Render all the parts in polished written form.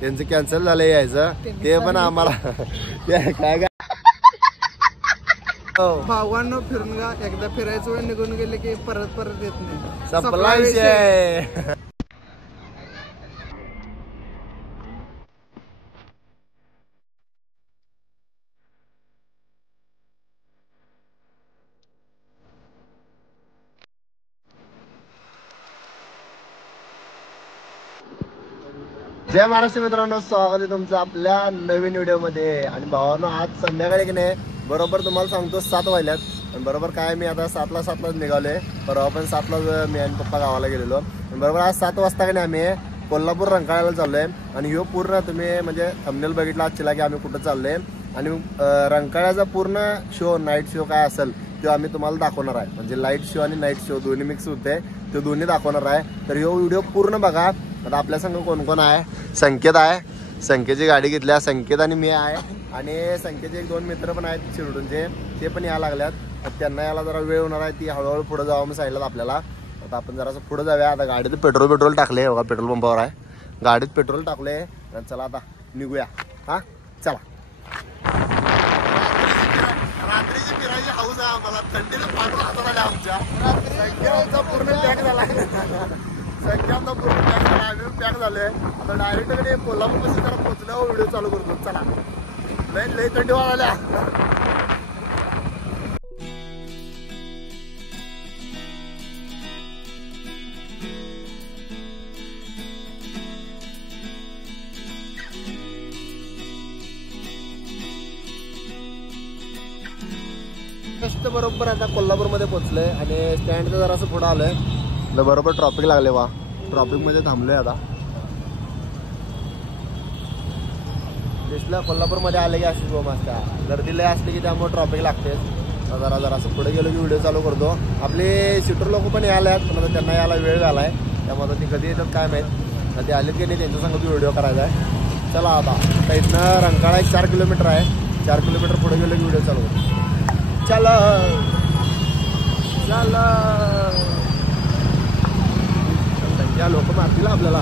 त्यांचं कॅन्सल झालं यायचं ते पण आम्हाला काय भावांनो फिरून गा एकदा फिरायचं वेळ निघून गेले की परत परत येत नाही संपला विषय. जय महाराष्ट्र मित्रांनो, स्वागत आहे तुमचं आपल्या नवीन व्हिडिओ मध्ये. आणि भावांनो आज संध्याकाळी की नाही बरोबर तुम्हाला सांगतो 7 वाजल्यात. आणि बरोबर काय मी आता 7:00 निघालोय. परवा पण 7:00 मी आणि पप्पा गावाला गेलेलो. आणि बरोबर आज 7 वाजता की नाही आम्ही कोल्हापूर रंकाळ्याला चाललोय. आणि ह्यो पूर्ण तुम्ही म्हणजे थंबनेल बघितला आजच्या की आम्ही कुठं चाललोय. आणि रंकाळ्याचा पूर्ण शो नाईट शो काय असेल तो आम्ही तुम्हाला दाखवणार आहे. म्हणजे लाईट शो आणि नाईट शो दोन्ही मिक्स होते, ते दोन्ही दाखवणार आहे. तर ह्यो व्हिडिओ पूर्ण बघा. आता आपल्या संग कोण कोण आहे? संकेत आहे, संकेतची गाडी घेतल्या, संकेत आणि मी आहे. आणि संकेतचे 1-2 मित्र पण आहेत शिरडूनचे, ते पण यायला लागल्यात. त्यांना यायला जरा वेळ होणार आहे. ती हळूहळू पुढे जावं म्हणून सांगितलं आपल्याला. आता आपण जरासं पुढे जाऊया. आता गाडीत पेट्रोल टाकले बघा, पेट्रोल पंपावर आहे. गाडीत पेट्रोल टाकले. चला आता निघूया. हा चला. रात्रीची फिरायची हाऊस आहे आम्हाला. थंडीला पाठवून हातात आल्या आमच्या. संख्या पूर्ण पॅक झाला, संख्या पूर्ण पॅक झाला, आम्ही पॅक झालोय. आता डायरेक्ट कडे कोल्हापूर पासून जरा पोहोचल्यावर व्हिडिओ चालू करतो. चला. लई थंडी वाजायला. बरोबर आता कोल्हापूरमध्ये पोहोचलोय. आणि स्टँडचं जरा असं पुढं आलोय. बरोबर ट्रॉफिक लागले. वा ट्रॉफिक मध्ये थांबलोय. आता दिसलं कोल्हापूरमध्ये आले की अशी बोम असता, गर्दी लय असते की त्यामुळे ट्रॉफिक लागते. जरा असं पुढे गेलो की व्हिडिओ चालू करतो. आपले सीटर लोक पण यायला आहेत, पण आता त्यांना यायला वेळ झालाय. त्यामुळे ती कधी येतात काय माहीत. ते आलेत की नाही त्यांच्या संग व्हिडिओ करायचा आहे. चला आता इथनं रंकाळा 4 किलोमीटर आहे. 4 किलोमीटर पुढे गेलो की व्हिडिओ चालू करतो. चला चला. या लोक मारतील आपल्याला.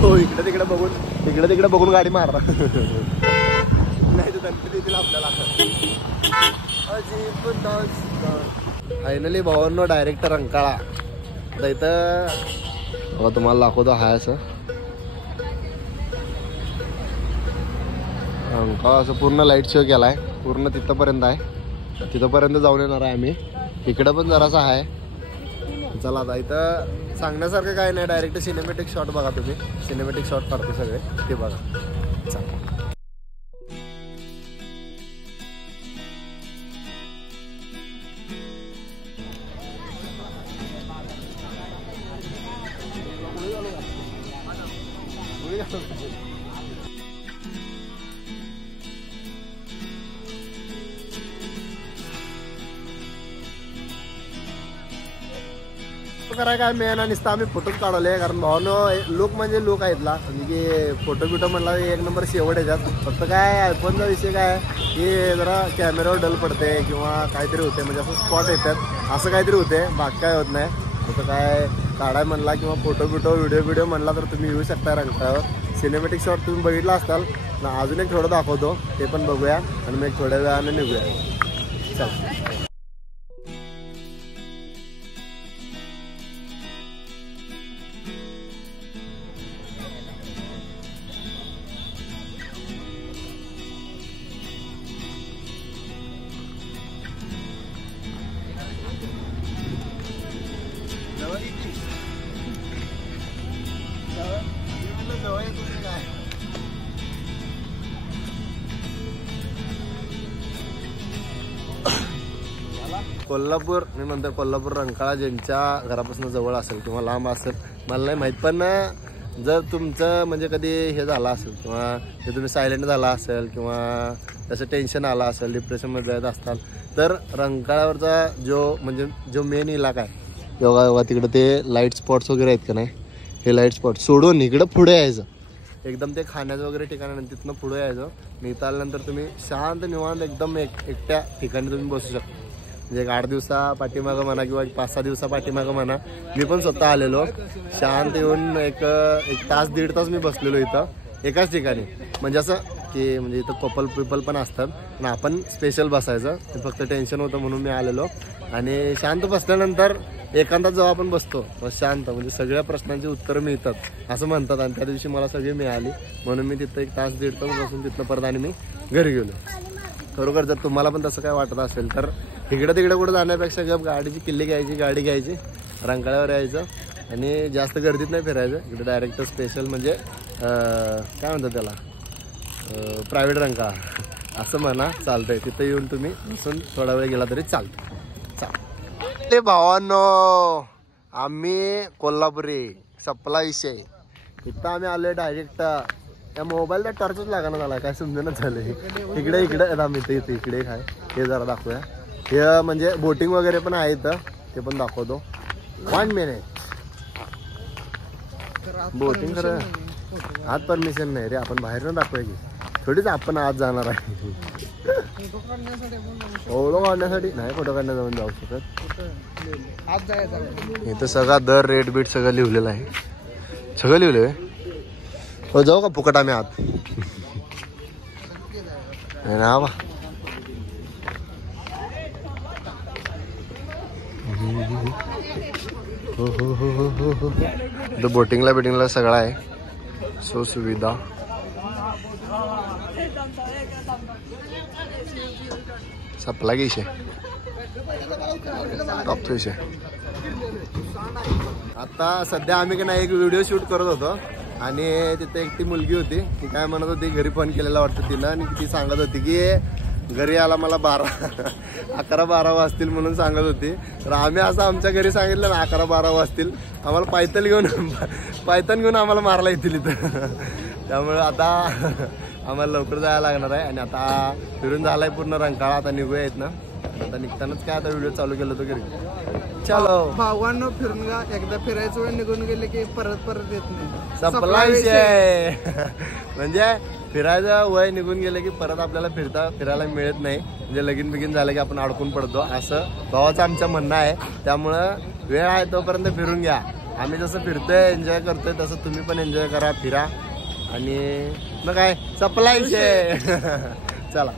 हो इकडे तिकडे बघून गाडी मारणार नाही तर गणपती येतील आपल्याला. फायनली भावांनो डायरेक्ट रंकाळा. आता इथं बघा तुम्हाला दाखवतो. हाय असं रंकाळा असं पूर्ण लाईट शो केलाय. पूर्ण तिथपर्यंत आहे. तिथपर्यंत जाऊन येणार आहे आम्ही. इकडं पण जरासा आहे. चला आता इथं सांगण्यासारखं काय नाही, डायरेक्ट सिनेमॅटिक शॉट बघा तुम्ही. सिनेमॅटिक शॉट काढतो सगळे ते बघा. चला कराय काय मेन आणि आम्ही फोटोच काढवले. कारण भावानो लुक म्हणजे लुक आहेतला. म्हणजे की फोटो बिटो म्हणला 1 नंबर शेवट याच्यात. फक्त काय आयफोनचा विषय काय की जरा कॅमेऱ्यावर डल पडते किंवा काहीतरी होते. म्हणजे असं स्पॉट येतात असं काहीतरी होते. बाकी काय होत नाही. फक्त काय काढाय म्हणला किंवा फोटो बिटो व्हिडिओ म्हणला तर तुम्ही येऊ शकता रंकाळ्यावर. सिनेमॅटिक शॉट तुम्ही बघितला असाल ना. अजून एक थोडं दाखवतो ते पण बघूया. आणि मग थोड्या वेळाने निघूया. चला कोल्हापूर मी म्हणतो कोल्हापूर रंकाळा ज्यांच्या घरापासून जवळ असेल किंवा लांब असेल मला नाही माहीत. पण जर तुमचं म्हणजे कधी हे झालं असेल किंवा हे तुम्ही सायलेंट झाला असेल किंवा त्याचं टेन्शन आलं असेल, डिप्रेशनमध्ये जात असताल तर रंकाळ्यावरचा जो मेन इलाका आहे योगा तिकडं ते लाईट स्पॉट्स वगैरे आहेत का नाही. हे लाईट स्पॉट सोडून इकडं पुढे यायचं. एकदम ते खाण्याचं वगैरे ठिकाण तिथनं पुढे यायचं. मी इथं आल्यानंतर तुम्ही शांत निवांत एकदम एकट्या ठिकाणी तुम्ही बसू शकता. म्हणजे 8 दिवसा पाठीमागं म्हणा किंवा 5-6 दिवसा पाठीमागं म्हणा मी पण स्वतः आलेलो. शांत येऊन एक तास 1.5 तास मी बसलेलो इथं. एकाच ठिकाणी. म्हणजे असं की म्हणजे इथं कपल पिपल पण असतात पण आपण स्पेशल बसायचं. फक्त टेन्शन होतं म्हणून मी आलेलो. आणि शांत बसल्यानंतर एकांतात जेव्हा आपण बसतो मग शांत म्हणजे सगळ्या प्रश्नांची उत्तरं मिळतात असं म्हणतात. आणि त्या दिवशी मला सगळी मिळाली म्हणून मी तिथं 1 तास 1.5 तास बसून तिथनं परत आणि मी घरी गेलो. खरोखर जर तुम्हाला पण तसं काय वाटत असेल तर इकडं तिकडे कुठं जाण्यापेक्षा गप गाडीची किल्ली घ्यायची, गाडी घ्यायची, रंकाळ्यावर यायचं आणि जास्त गर्दीत नाही फिरायचं. इकडे डायरेक्ट स्पेशल म्हणजे काय म्हणतात त्याला प्रायव्हेट रंकाळा असं म्हणा चालतंय. तिथं येऊन तुम्ही बसून थोडा वेळ गेला तरी चालतं. ते भावांनो आम्ही कोल्हापुरी सपला विषय. इथं आम्ही आलोय डायरेक्ट. त्या मोबाईलला टॉर्चच लागणार झाला काय समजेनच झालं. इकडे आम्ही इकडे काय हे जरा दाखवूया. हे म्हणजे बोटिंग वगैरे पण आहे इथं ते पण दाखवतो. 1 मिनिट. बोटिंग खरं आत परमिशन नाही रे. आपण बाहेर न दाखवूया की थोडीच आपण आत जाणार आहे. फोटो काढण्यासाठी नाही. फोटो काढण्या जाऊन जाऊ शकत. इथं सगळा दर रेट बीट सगळं लिहिलेलं आहे. सगळं लिहिलं आहे. हो जाऊ का फुकट आम्ही आत ना बा. हो बोटिंगला बिटिंगला सगळं आहे. सो सुविधा सपला की विषय टॉपचा विषय. आता सध्या आम्ही की नाही एक व्हिडिओ शूट करत होतो आणि तिथे एक ती मुलगी होती ती काय म्हणत होती घरी फोन केलेला वाटतं तिनं आणि ती सांगत होती की घरी आला मला 11-12 वाजतील म्हणून सांगत होती. तर आम्ही असं आमच्या घरी सांगितलं ना 11-12 वाजतील आम्हाला पायथन घेऊन आम्हाला मारला येतील इथं. त्यामुळं आता आम्हाला लवकर जायला लागणार आहे. आणि आता फिरून झालाय पूर्ण रंकाळा. आता निघूया येत ना. आता निघतानाच काय आता व्हिडिओ चालू केलं होतं घरी. चलो भावांनो फिरून गा. एकदा फिरायचं वेळ निघून गेले की परत येत नाही. संपला विषय. म्हणजे फिरायचं वय निघून गेलं की परत आपल्याला फिरायला मिळत नाही. म्हणजे लगीन बिगीन झालं की आपण अडकून पडतो असं भावाचं आमचं म्हणणं आहे. त्यामुळं वेळ आहे तोपर्यंत फिरून घ्या. आम्ही जसं फिरतोय एन्जॉय करतोय तसं तुम्ही पण एन्जॉय करा फिरा. आणि मग काय संपला विषय. चला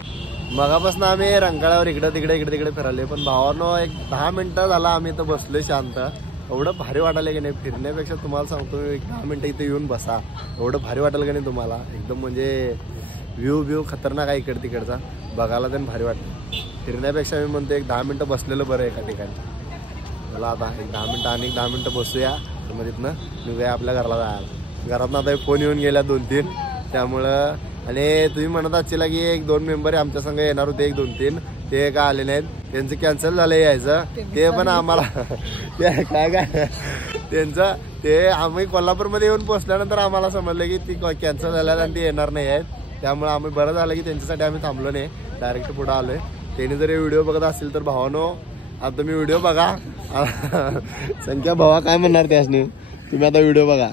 मगापासून आम्ही रंकाळ्यावर इकडे तिकडे फिरायले पण भावानं एक 10 मिनिटं झाला आम्ही इथं बसलोय शांत. एवढं भारी वाटायला की नाही. फिरण्यापेक्षा तुम्हाला सांगतो 10 मिनिटं इथे येऊन बसा. एवढं भारी वाटेल का नाही तुम्हाला. एकदम म्हणजे व्ह्यू खतरनाक आहे इकडे तिकडचा. बघायला पण भारी वाटतं. फिरण्यापेक्षा मी म्हणतो एक 10 मिनिटं बसलेलं बरं एका ठिकाणी. मला आता एक 10 मिनिटं आणि 10 मिनिटं बसूया तर मग तिथनं निघूया आपल्या घराला जायला. घरातनं आता फोन येऊन गेल्या 2-3 त्यामुळं. आणि तुम्ही म्हणत असाल की 1-2 मेंबर आमच्या संग येणार होते 1-2-3 ते काय आले नाहीत. त्यांचं कॅन्सल झालं यायचं. ते पण आम्हाला काय त्यांचं ते आम्ही कोल्हापूरमध्ये येऊन पोहोचल्यानंतर आम्हाला समजलं की ती कॅन्सल झाल्यात आणि ते येणार नाही आहेत. त्यामुळे आम्ही बरं झालं की त्यांच्यासाठी आम्ही थांबलो नाही. डायरेक्ट पुढं आलोय. त्यांनी जर व्हिडिओ बघत असेल तर भावानो आता तुम्ही व्हिडिओ बघा. संख्या भावा काय म्हणणार त्यासनी. तुम्ही आता व्हिडिओ बघा.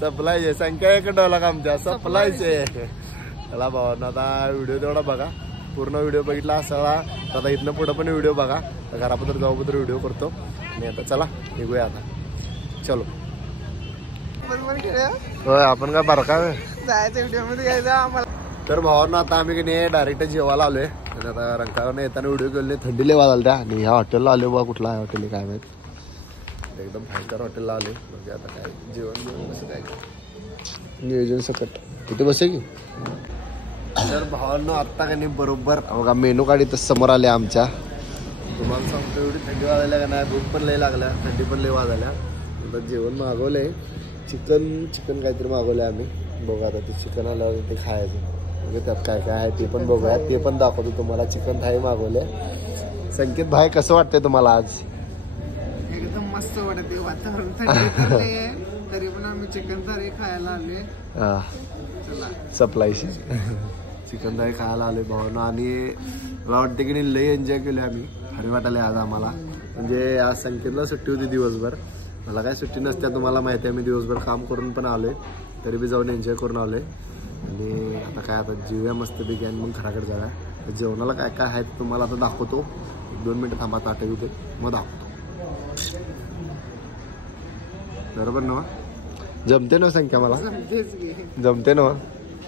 सप्लायचे संख्या एक डॉलर आमच्या सप्लायचे. चला भावांना आता व्हिडिओ तेवढा बघा. पूर्ण व्हिडिओ बघितला सगळा. आता इथनं पुढं पण व्हिडिओ बघा. घरापत्र जाऊपत्र व्हिडिओ करतो. आणि आता चला निघूया आता. चलो होय आपण काय बारका जायचं व्हिडिओ मध्ये घ्यायचं आम्हाला. तर भावांना आता आम्ही की नाही डायरेक्ट जेवायला आलोय. आणि आता रंकाळावर येताना व्हिडिओ केले. थंडी लय वाजाल त्या. आणि ह्या हॉटेलला आलो बा. कुठला आहे हॉटेल काय माहित. एकदम भयंकर हॉटेलला आले. म्हणजे आता काय जेवण कसं काय नियोजन सकट तिथे बसे की. तर भावांनो आत्ता का नाही बरोबर बघा मेनू कार्ड इथं समोर आले आमच्या. तुम्हाला सांगतो एवढी थंडी वाजायला का नाही. भूक पण लय लागल्या थंडी पण लय वाजायला. आता जेवण मागवलंय. चिकन काहीतरी मागवलंय आम्ही. बघा आता ते चिकन आल्यावर ते खायचं. म्हणजे त्यात काय काय आहे ते पण बघूया. ते पण दाखवतो तुम्हाला. चिकन थाळी मागवले. संकेत भाई कसं वाटतंय तुम्हाला आज. एकदम मस्त वाटते. वातावरण थंडी तरी पण आम्ही चिकन थाळी खायला आलोय. सप्लायशी चिकन थाळी खायला आलोय भावना. आणि मला वाटतं की नाही लय एन्जॉय केलं आम्ही. भारी वाटायला आज आम्हाला. म्हणजे आज संकेतला सुट्टी होती दिवसभर. मला काय सुट्टी नसत्या तुम्हाला माहिती आहे. मी दिवसभर काम करून पण आलोय तरी बी जाऊन एन्जॉय करून आलोय. आणि आता काय आता जेवूया मस्तपैकी आणि मग घराकडे जाऊया. जेवणाला काय काय आहे तुम्हाला आता दाखवतो. 1-2 मिनिटं थांबा ताटे होते मग दाखवतो. बरोबर ना जमते ना संख्या मला जमतेच की जमते ना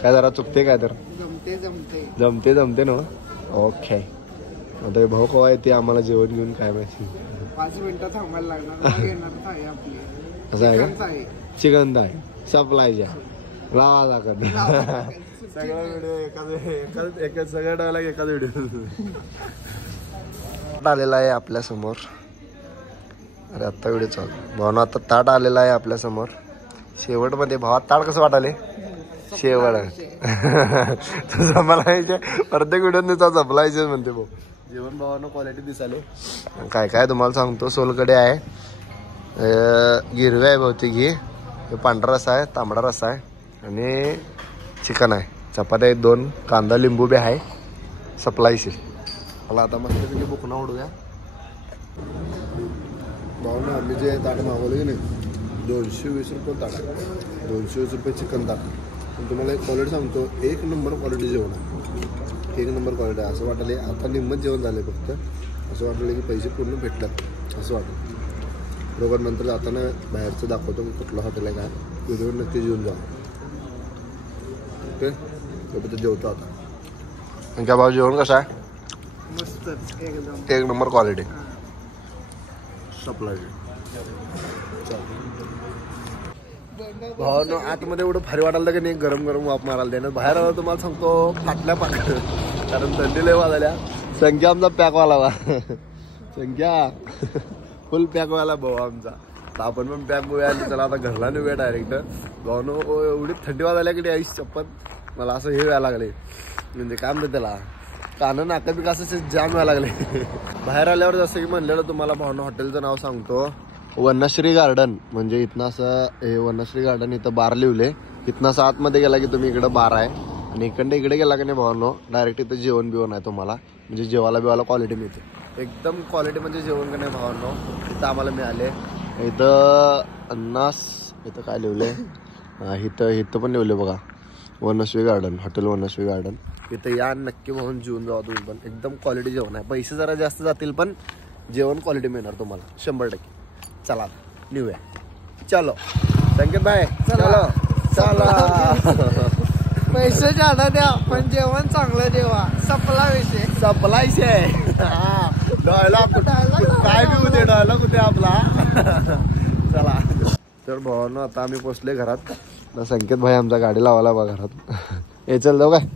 काय जरा चुकते काय तर जमते जमते जमते जमते ना ओके आता हे भाऊ कवा येते आम्हाला जेवण घेऊन काय माहिती 5 मिनिटं थांबायला लागणार येणार थाळी आपली असं आहे चिकन का थाळी. चिकन थाळी सप्लायच्या लावा लागत सगळा व्हिडिओ एकाच सगळ्या डायलॉग एकाच व्हिडिओ आलेला आहे आपल्या समोर अरे आत्ता व्हिडिओ चालू भावना आता ताट आलेला आहे आपल्या समोर शेवट मध्ये भावा ताट कसं वाटाले शेवट तुझा मला प्रत्येक व्हिडिओ नुसता जपलायचे म्हणते भाऊ जेवण भावानं क्वालिटी दिसाले काय काय तुम्हाला सांगतो सोलकडे आहे गिरवे आहे बहुतेक घे पांढरा रस्सा आहे तांबडा रस्सा आहे आणि चिकन आहे चपात्या आहेत 2 कांदा लिंबू बी आहे सप्लायशी मला आता मस्तपैकी बुकना उडूया भाऊ ना आम्ही जे ताट मागवलं की नाही 220 रुपये ताट आहे 220 रुपये चिकन ताट पण तुम्हाला एक क्वालिटी सांगतो 1 नंबर क्वालिटी जेवण आहे 1 नंबर क्वालिटी आहे असं वाटले आता निम्मत जेवण झाले फक्त असं वाटलं की पैसे पूर्ण भेटतात असं वाटलं बरोबर नंतर जाताना बाहेरचं दाखवतो की कुठलं हॉटेल आहे काय व्हिडिओ नक्की जेवून जा ओके सोबत जेवतो आता आणि काय भाऊ जेवण कसं आहे मस्तच एकदम 1 नंबर क्वालिटी सप्लाय भावानं आतमध्ये एवढं भारी वाटायला की नाही गरम गरम वाफ मारायला देणार बाहेर आलं तुम्हाला सांगतो फाटल्या पाक कारण थंडी लय वाजल्या संख्या आमचा पॅकवाला वा संख्या फुल पॅकवाला भाऊ आमचा तर आपण पण पॅक बघूया आणि त्याला आता घरला नेऊया डायरेक्ट भावानं एवढी थंडी वाजायला की आई चप्पत मला असं हे व्हायला लागले म्हणजे काय म्हणते त्याला कानं नाका बिका असं जाम व्हायला लागले बाहेर आल्यावर जसं की म्हणलेलं तुम्हाला भावना हॉटेलचं नाव सांगतो वनश्री गार्डन म्हणजे इथनं असं हे वनश्री गार्डन इथं बार लिवले इथनं असं आतमध्ये गेला की तुम्ही इकडं बार आहे आणि इकडे गेला की नाही भावनो डायरेक्ट इथं जेवण बिवण आहे तुम्हाला म्हणजे जेवायला बिवायला क्वालिटी मिळते एकदम क्वालिटी म्हणजे जेवण का नाही भावनो इथं आम्हाला मिळाले इथं अन्नास इथं काय लिवले इथं पण लिवले बघा Vanashree garden hotel Vanashree garden इथं या नक्की म्हणून जेवून जावा तुम्ही पण एकदम क्वालिटी जेवण आहे पैसे जरा जास्त जातील पण जेवण क्वालिटी मिळणार तुम्हाला 100% चला निघूया चलो संकेत भाई चलो चला पैसे जादा द्या पण जेवण चांगलं जेवा सपला विषय डायलॉग काय बी होते डायलॉग होते आपला चला तर भावानं आता आम्ही पोचले घरात संकेत भाई आमचा गाडी लावायला बा घरात हे चल जाऊ काय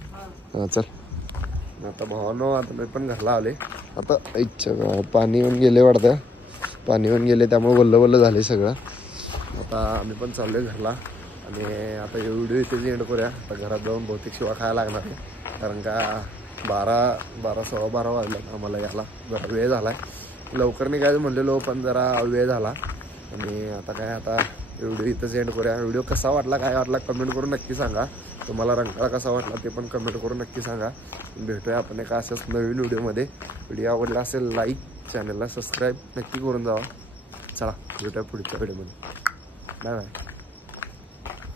हा चल आता भावानं आता मी पण घरला आले आता इच्छा पाणी येऊन गेले वाटतं पाणी येऊन गेले त्यामुळे वल्ल झाले सगळं आता आम्ही पण चाललोय घरला आणि आता व्हिडिओ इथेच एंड करूया आता घरात जाऊन बहुतेक शिवा खायला लागणार आहे कारण का 12 वाजल्यात आम्हाला याला जरा वेळ झाला आहे लवकर निघायचं म्हणलेलो पण जरा वेळ झाला आणि आता काय आता व्हिडिओ इथंच एंड करूया व्हिडिओ कसा वाटला काय वाटला कमेंट करून नक्की सांगा तुम्हाला रंकाळा कसा वाटला ते पण कमेंट करून नक्की सांगा भेटूया आपण एका अशाच नवीन व्हिडिओमध्ये व्हिडिओ आवडला असेल लाईक चॅनलला सबस्क्राईब नक्की करून जावा चला भेटूया पुढच्या व्हिडिओमध्ये बाय बाय